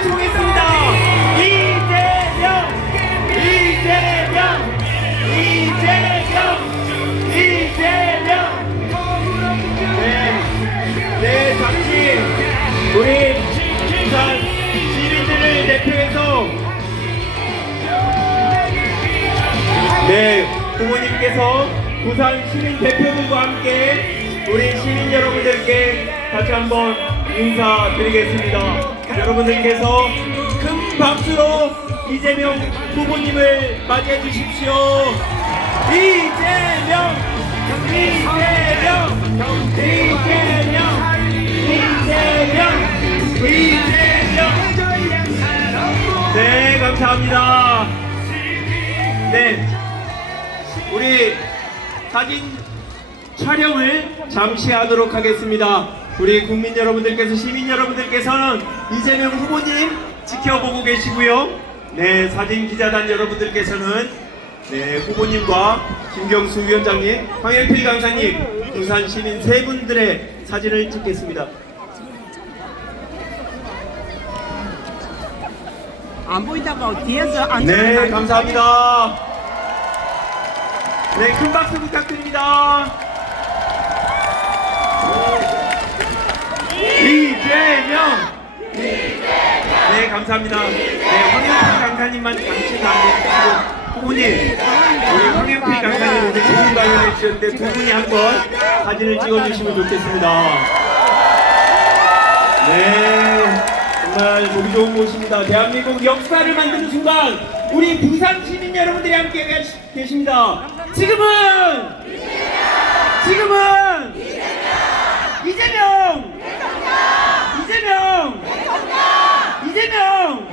외쳐보겠습니다. 이재명, 이재명, 이재명, 이재명. 네, 잠시 우리 부산 시민들을 대표해서 네, 부모님께서 부산 시민 대표들과 함께 우리 시민 여러분들께 다시 한번 인사드리겠습니다. 여러분들께서 큰 박수로 이재명 후보님을 맞이해 주십시오. 이재명, 이재명, 이재명, 이재명, 이재명. 네, 감사합니다. 네, 우리 사진 촬영을 잠시 하도록 하겠습니다. 우리 국민 여러분들께서, 시민 여러분들께서는 이재명 후보님 지켜보고 계시고요. 네, 사진 기자단 여러분들께서는 네, 후보님과 김경수 위원장님, 황영필 강사님, 부산 시민 세 분들의 사진을 찍겠습니다. 안 보이다가 뒤에서 안 네, 감사합니다. 네, 큰 박수 부탁드립니다. 이재명! 네, 감사합니다. 네, 황영필 강사님만 잠시 나와주시고, 후보님, 우리 황영필 강사님 이제 좋은 강연을 해주셨는데 두 분이 한번 사진을 찍어주시면 좋겠습니다. 네, 정말 보기 좋은 곳입니다. 대한민국 역사를 만드는 순간, 우리 부산 시민 여러분들이 함께 계십니다. 지금은 이재명! 이재명!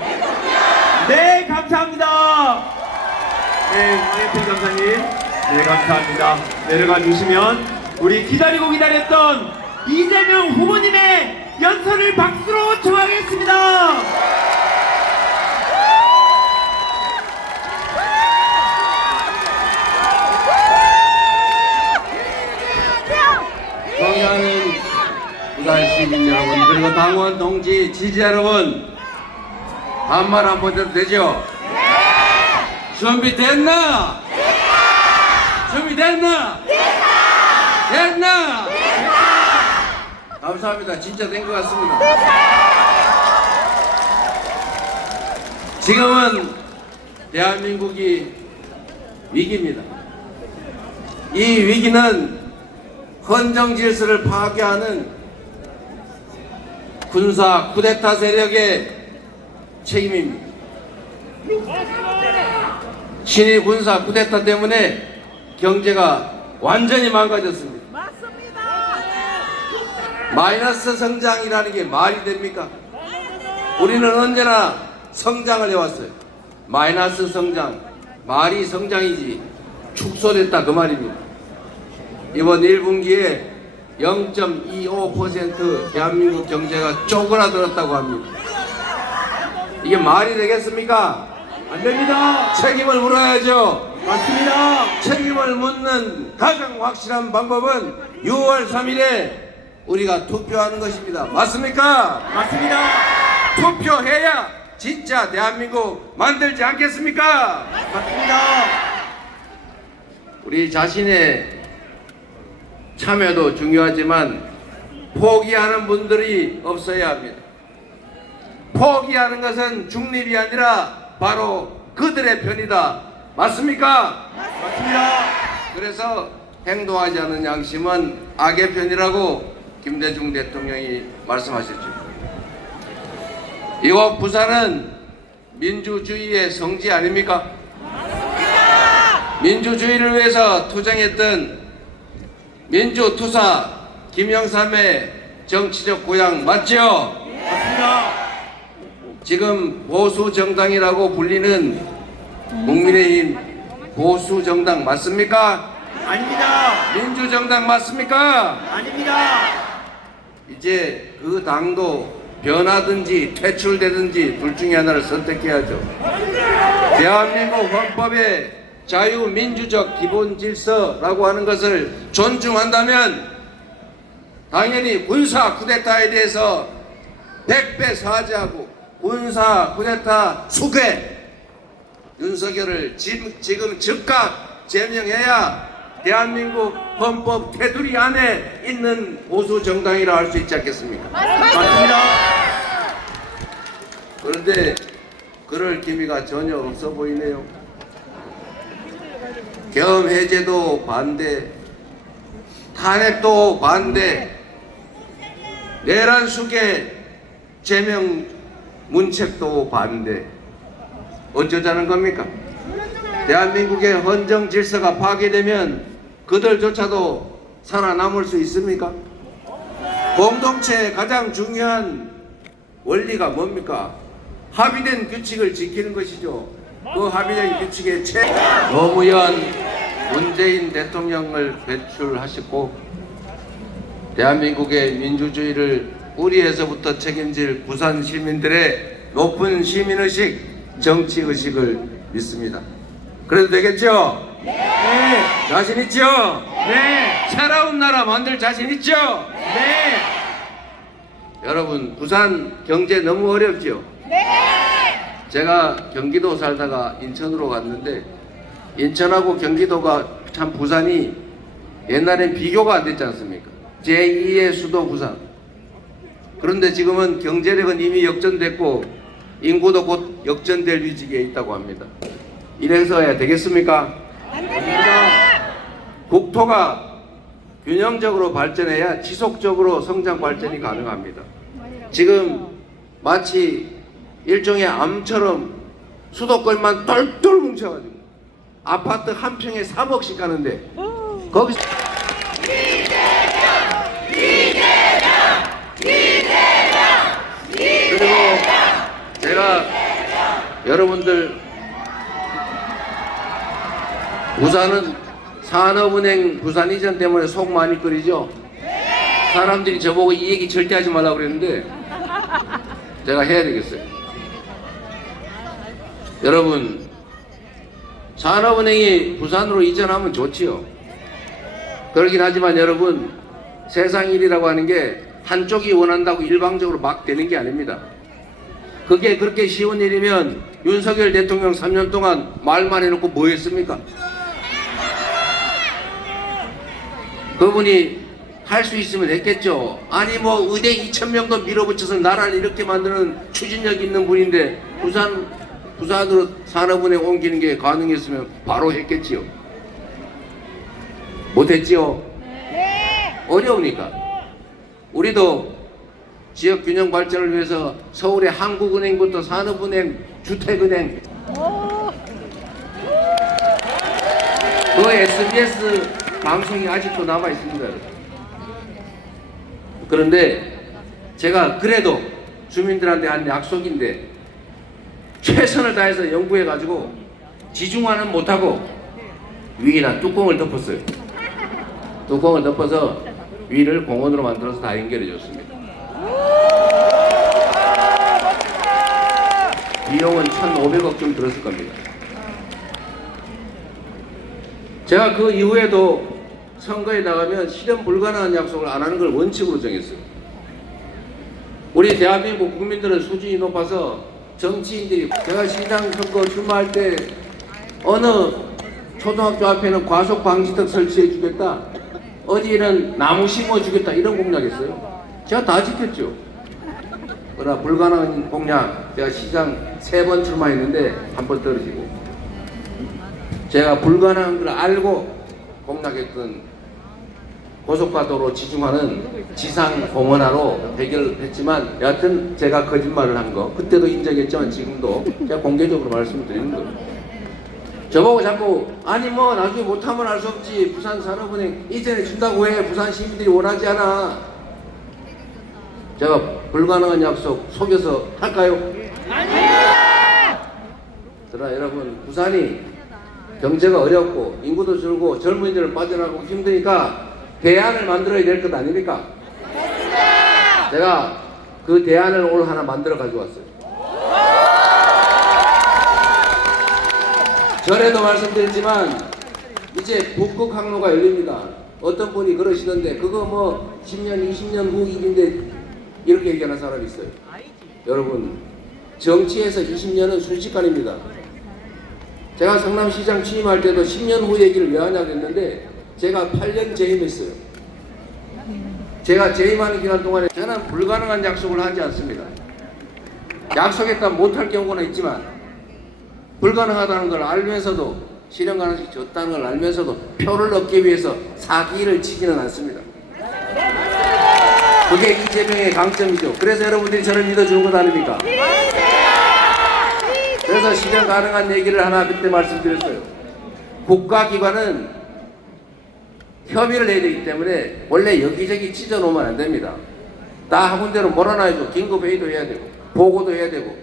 네, 감사합니다. 네, 황영필 강사님. 네, 감사합니다. 내려가 주시면 우리 기다렸던 이재명 후보님의 연설을 박수로 청하겠습니다. 존경하는 부산 시민 여러분, 그리고 당원 동지 지지자 여러분, 반말 한번 해도 되죠? 준비됐나? 준비됐나? 됐나? 감사합니다. 진짜 된 것 같습니다. 지금은 대한민국이 위기입니다. 이 위기는 헌정 질서를 파괴하는 군사 쿠데타 세력의 책임입니다. 친위 군사 쿠데타 때문에 경제가 완전히 망가졌습니다. 마이너스 성장이라는 게 말이 됩니까? 우리는 언제나 성장을 해왔어요. 마이너스 성장, 말이 성장이지 축소됐다 그 말입니다. 이번 1분기에 0.25% 대한민국 경제가 쪼그라들었다고 합니다. 이게 말이 되겠습니까? 안 됩니다. 책임을 물어야죠. 맞습니다. 책임을 묻는 가장 확실한 방법은 6월 3일에 우리가 투표하는 것입니다. 맞습니까? 맞습니다. 투표해야 진짜 대한민국 만들지 않겠습니까? 맞습니다. 우리 자신의 참여도 중요하지만 포기하는 분들이 없어야 합니다. 포기하는 것은 중립이 아니라 바로 그들의 편이다. 맞습니까? 맞습니다. 그래서 행동하지 않는 양심은 악의 편이라고 김대중 대통령이 말씀하셨죠. 이곳 부산은 민주주의의 성지 아닙니까? 민주주의를 위해서 투쟁했던 민주투사 김영삼의 정치적 고향 맞죠? 맞습니다. 지금 보수정당이라고 불리는 국민의힘 보수정당 맞습니까? 아닙니다. 민주정당 맞습니까? 아닙니다. 이제 그 당도 변하든지 퇴출되든지 둘 중에 하나를 선택해야죠. 대한민국 헌법의 자유민주적 기본질서라고 하는 것을 존중한다면 당연히 군사 쿠데타에 대해서 100배 사죄하고 군사 쿠데타 수괴 윤석열을 지금 즉각 제명해야 대한민국 헌법 테두리 안에 있는 보수 정당이라 할 수 있지 않겠습니까? 맞습니다. 그런데 그럴 기미가 전혀 없어 보이네요. 계엄 해제도 반대, 탄핵도 반대, 내란 수계 제명 문책도 반대. 어쩌자는 겁니까? 대한민국의 헌정 질서가 파괴되면 그들조차도 살아남을 수 있습니까? 공동체의 가장 중요한 원리가 뭡니까? 합의된 규칙을 지키는 것이죠. 그 합의된 규칙의 노무현 문재인 대통령을 배출하셨고 대한민국의 민주주의를 뿌리에서부터 책임질 부산 시민들의 높은 시민의식, 정치의식을 믿습니다. 그래도 되겠죠? 네. 자신 있죠? 네. 새로운 나라 만들 자신 있죠? 네. 여러분, 부산 경제 너무 어렵죠? 제가 경기도 살다가 인천으로 갔는데 인천하고 경기도가 참 부산이 옛날엔 비교가 안 됐지 않습니까? 제2의 수도 부산. 그런데 지금은 경제력은 이미 역전됐고 인구도 곧 역전될 위기에 있다고 합니다. 이래서야 되겠습니까? 안 됩니다. 국토가 균형적으로 발전해야 지속적으로 성장 발전이 가능합니다. 지금 마치 일종의 암처럼 수도권만 똘똘 뭉쳐가지고 아파트 한 평에 3억씩 가는데 거기서 그리고 제가 여러분들 부산은 산업은행 부산 이전 때문에 속 많이 끓이죠. 사람들이 저보고 이 얘기 절대 하지 말라고 그랬는데 제가 해야 되겠어요. 여러분, 산업은행이 부산으로 이전하면 좋지요. 그러긴 하지만 여러분, 세상 일이라고 하는 게 한쪽이 원한다고 일방적으로 막 되는 게 아닙니다. 그게 그렇게 쉬운 일이면 윤석열 대통령 3년 동안 말만 해놓고 뭐 했습니까? 그분이 할 수 있으면 했겠죠. 아니 뭐 의대 2,000명도 밀어붙여서 나라를 이렇게 만드는 추진력 있는 분인데 부산으로 산업은행 옮기는 게 가능했으면 바로 했겠지요. 못했지요. 어려우니까. 우리도 지역 균형 발전을 위해서 서울의 한국은행부터 산업은행, 주택은행 그 SBS 방송이 아직도 남아 있습니다. 여러분. 그런데 제가 그래도 주민들한테 한 약속인데 최선을 다해서 연구해 가지고 지중화는 못하고 위에다 뚜껑을 덮었어요. 뚜껑을 덮어서 위를 공원으로 만들어서 다 연결해 줬습니다. 비용은 1,500억쯤 들었을 겁니다. 제가 그 이후에도 선거에 나가면 실현 불가능한 약속을 안 하는 걸 원칙으로 정했어요. 우리 대한민국 국민들은 수준이 높아서 정치인들이 제가 시장 선거 출마할 때 어느 초등학교 앞에는 과속 방지턱 설치해 주겠다, 어디는 나무 심어 주겠다 이런 공약했어요. 제가 다 지켰죠. 그러나 불가능한 공약, 제가 시장 3번 출마했는데 한 번 떨어지고, 제가 불가능한 걸 알고 공약했던 고속가도로 지중화는 지상 공원화로 해결했지만 여하튼 제가 거짓말을 한 거 그때도 인정했지만 지금도 제가 공개적으로 말씀드리는 거예요. 저보고 자꾸 아니 뭐 나중에 못하면 알 수 없지, 부산 산업은행 이전에 준다고 해, 부산 시민들이 원하지 않아. 제가 불가능한 약속 속여서 할까요? 아니요. 그러나 여러분, 부산이 경제가 어렵고 인구도 줄고 젊은이들 빠져나가고 힘드니까 대안을 만들어야 될 것 아닙니까? 맞습니다. 제가 그 대안을 오늘 하나 만들어 가져왔어요. 전에도 말씀드렸지만 이제 북극 항로가 열립니다. 어떤 분이 그러시던데 그거 뭐 10년 20년 후 일인데 이렇게 얘기하는 사람이 있어요. 여러분, 정치에서 20년은 순식간입니다. 제가 성남시장 취임할 때도 10년 후 얘기를 왜 하냐고 했는데 제가 8년 재임했어요. 제가 재임하는 기간 동안에 저는 불가능한 약속을 하지 않습니다. 약속했다 못할 경우는 있지만 불가능하다는 걸 알면서도 실현 가능성이 적다는 걸 알면서도 표를 얻기 위해서 사기를 치지는 않습니다. 그게 이재명의 강점이죠. 그래서 여러분들이 저를 믿어주는 것 아닙니까? 그래서 실현 가능한 얘기를 하나 그때 말씀드렸어요. 국가기관은 협의를 해야 되기 때문에 원래 여기저기 찢어놓으면 안 됩니다. 다 한 군데로 몰아놔야죠. 긴급회의도 해야 되고 보고도 해야 되고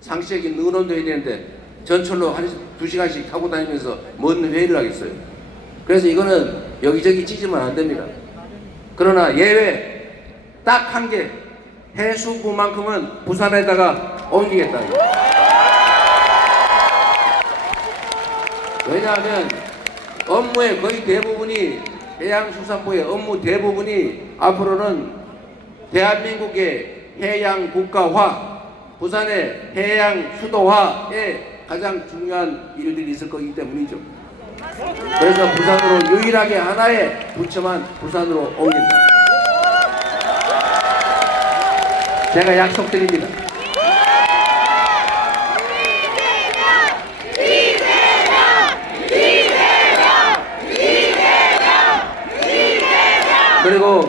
상시적인 의논도 해야 되는데 전철로 한 2시간씩 타고 다니면서 뭔 회의를 하겠어요. 그래서 이거는 여기저기 찢으면 안 됩니다. 그러나 예외 딱 한 개, 해수부만큼은 부산에다가 옮기겠다. 왜냐하면 업무의 거의 대부분이 해양수산부의 업무 대부분이 앞으로는 대한민국의 해양 국가화, 부산의 해양 수도화에 가장 중요한 일들이 있을 거기 때문이죠. 그래서 부산으로 유일하게 하나의 부처만 부산으로 옮긴다. 제가 약속드립니다. 그리고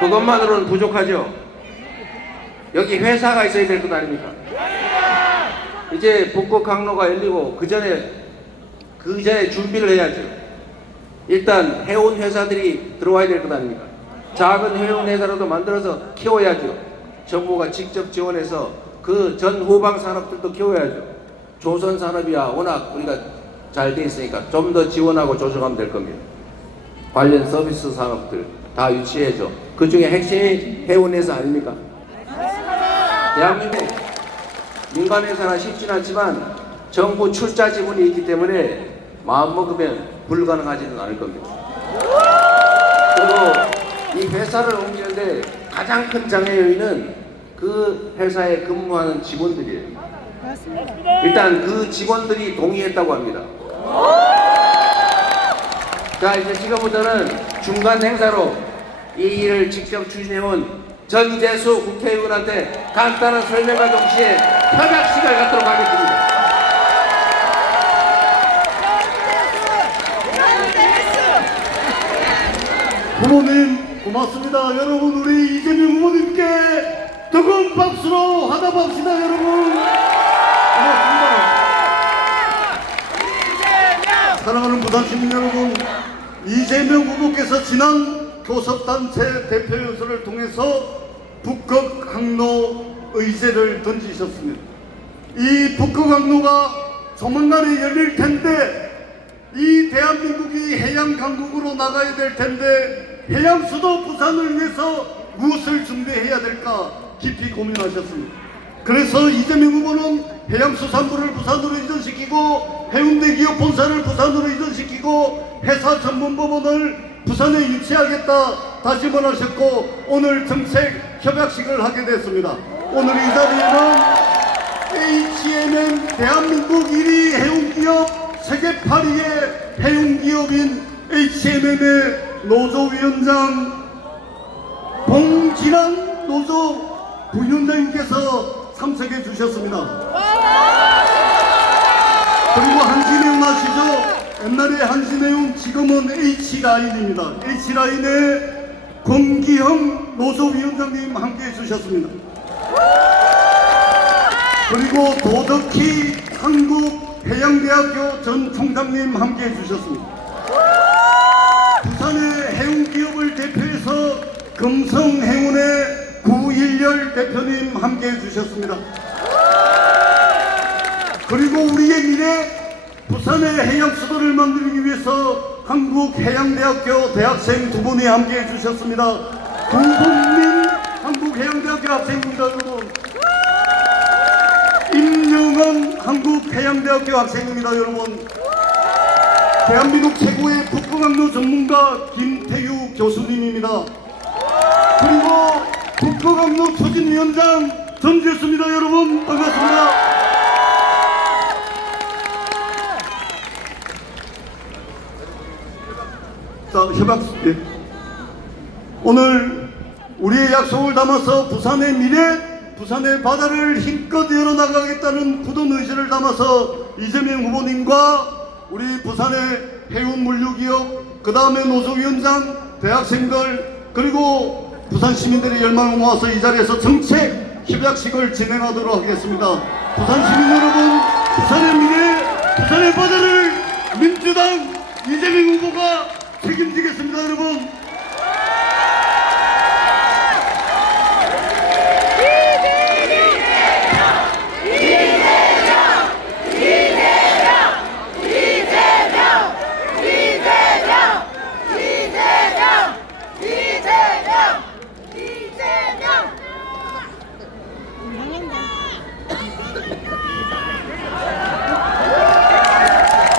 그것만으로는 부족하죠. 여기 회사가 있어야 될 것 아닙니까? 이제 북극 항로가 열리고 그 전에 준비를 해야죠. 일단 해운 회사들이 들어와야 될 것 아닙니까? 작은 해운 회사라도 만들어서 키워야죠. 정부가 직접 지원해서 그 전 후방 산업들도 키워야죠. 조선 산업이야 워낙 우리가 잘 돼 있으니까 좀 더 지원하고 조정하면 될 겁니다. 관련 서비스 산업들 다 유치해야죠. 그 중에 핵심이 해운 회사 아닙니까? 대한민국 민간 회사나 쉽지는 않지만 정부 출자 지분이 있기 때문에 마음먹으면 불가능하지는 않을 겁니다. 그리고 이 회사를 옮기는데 가장 큰 장애 요인은 그 회사에 근무하는 직원들이에요. 일단 그 직원들이 동의했다고 합니다. 자, 이제 지금부터는 중간 행사로 이 일을 직접 추진해온 전재수 국회의원한테 간단한 설명과 동시에 협약식을 갖도록 하겠습니다. 부모님 고맙습니다. 여러분 우리 이재명 후보님께 뜨거운 박수로 화답합시다. 여러분 고맙습니다. 사랑하는 부산시민 여러분, 이재명 후보께서 지난 교섭단체 대표 연설을 통해서 북극 항로 의제를 던지셨습니다. 이 북극 항로가 조만간에 열릴 텐데 이 대한민국이 해양 강국으로 나가야 될 텐데 해양 수도 부산을 위해서 무엇을 준비해야 될까 깊이 고민하셨습니다. 그래서 이재명 후보는 해양수산부를 부산으로 이전시키고 해운대 기업 본사를 부산으로 이전시키고 회사 전문법원을 부산에 유치하겠다 다짐을 하셨고 오늘 정책 협약식을 하게 됐습니다. 오늘 이 자리에는 HMM 대한민국 1위 해운기업 세계 8위의 해운기업인 HMM의 노조위원장 봉진환 노조 부위원장님께서 참석해 주셨습니다. 그리고 한신해운 아시죠? 옛날에 한신해운 지금은 H라인입니다. H라인의 권기형 노조위원장님 함께 해주셨습니다. 그리고 도덕희 한국해양대학교 전 총장님 함께 해주셨습니다. 부산의 해운기업을 대표해서 금성해운의 구일열 대표님 함께 해주셨습니다. 그리고 우리의 미래 부산의 해양수도를 만들기 위해서 한국해양대학교 대학생 두 분이 함께 해주셨습니다. 구봉민 한국해양대학교 학생입니다. 여러분 임영원 한국해양대학교 학생입니다. 여러분 대한민국 최고의 북극항로 전문가 김태유 교수님입니다. 그리고 북극항로 추진위원장 던졌습니다. 여러분 반갑습니다. 자, 협약 예. 오늘 우리의 약속을 담아서 부산의 미래, 부산의 바다를 힘껏 열어나가겠다는 굳은 의지를 담아서 이재명 후보님과 우리 부산의 해운물류기업, 그 다음에 노조위원장, 대학생들, 그리고 부산 시민들의 열망을 모아서 이 자리에서 정책 협약식을 진행하도록 하겠습니다. 부산 시민 여러분, 부산의 미래, 부산의 바다를 민주당 이재명 후보가 책임지겠습니다. 여러분.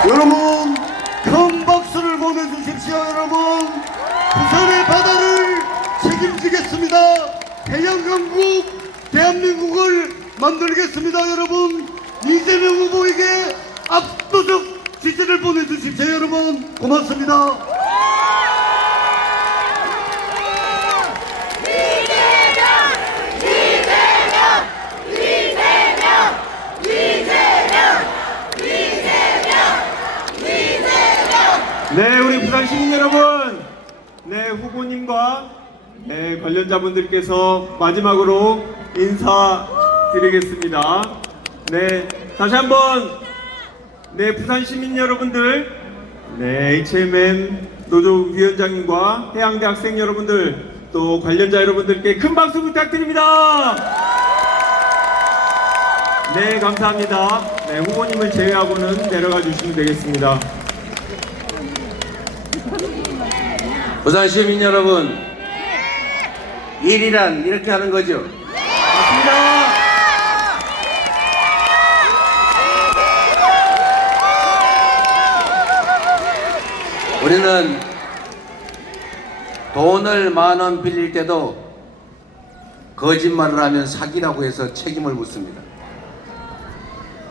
여러분 큰 박수를 보내주십시오. 여러분 부산의 바다를 책임지겠습니다. 해양강국 대한민국을 만들겠습니다. 여러분 이재명 후보에게 압도적 지지를 보내주십시오. 여러분 고맙습니다. 네, 우리 부산 시민 여러분, 네, 후보님과 네, 관련자분들께서 마지막으로 인사드리겠습니다. 네, 다시 한번 네, 부산 시민 여러분들, 네, HMM 노조위원장님과 해양대 학생 여러분들, 또 관련자 여러분들께 큰 박수 부탁드립니다. 네, 감사합니다. 네, 후보님을 제외하고는 내려가 주시면 되겠습니다. 부산 시민 여러분, 일이란 이렇게 하는 거죠. 맞습니다. 우리는 돈을 10,000원 빌릴 때도 거짓말을 하면 사기라고 해서 책임을 묻습니다.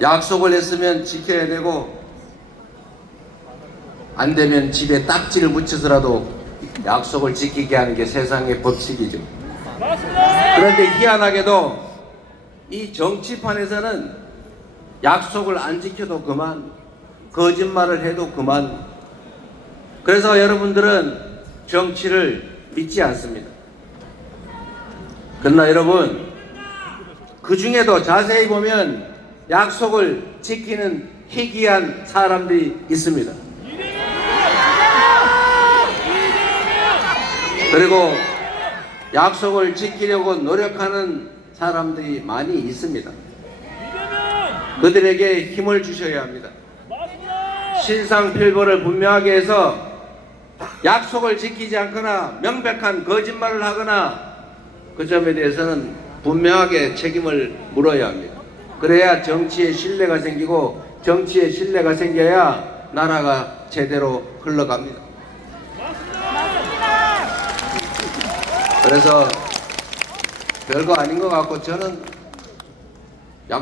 약속을 했으면 지켜야 되고 안 되면 집에 딱지를 묻혀서라도 약속을 지키게 하는 게 세상의 법칙이죠. 그런데 희한하게도 이 정치판에서는 약속을 안 지켜도 그만, 거짓말을 해도 그만. 그래서 여러분들은 정치를 믿지 않습니다. 그러나 여러분, 그 중에도 자세히 보면 약속을 지키는 희귀한 사람들이 있습니다. 그리고 약속을 지키려고 노력하는 사람들이 많이 있습니다. 그들에게 힘을 주셔야 합니다. 신상필벌을 분명하게 해서 약속을 지키지 않거나 명백한 거짓말을 하거나 그 점에 대해서는 분명하게 책임을 물어야 합니다. 그래야 정치에 신뢰가 생기고 정치에 신뢰가 생겨야 나라가 제대로 흘러갑니다. 그래서 별거 아닌 것 같고 저는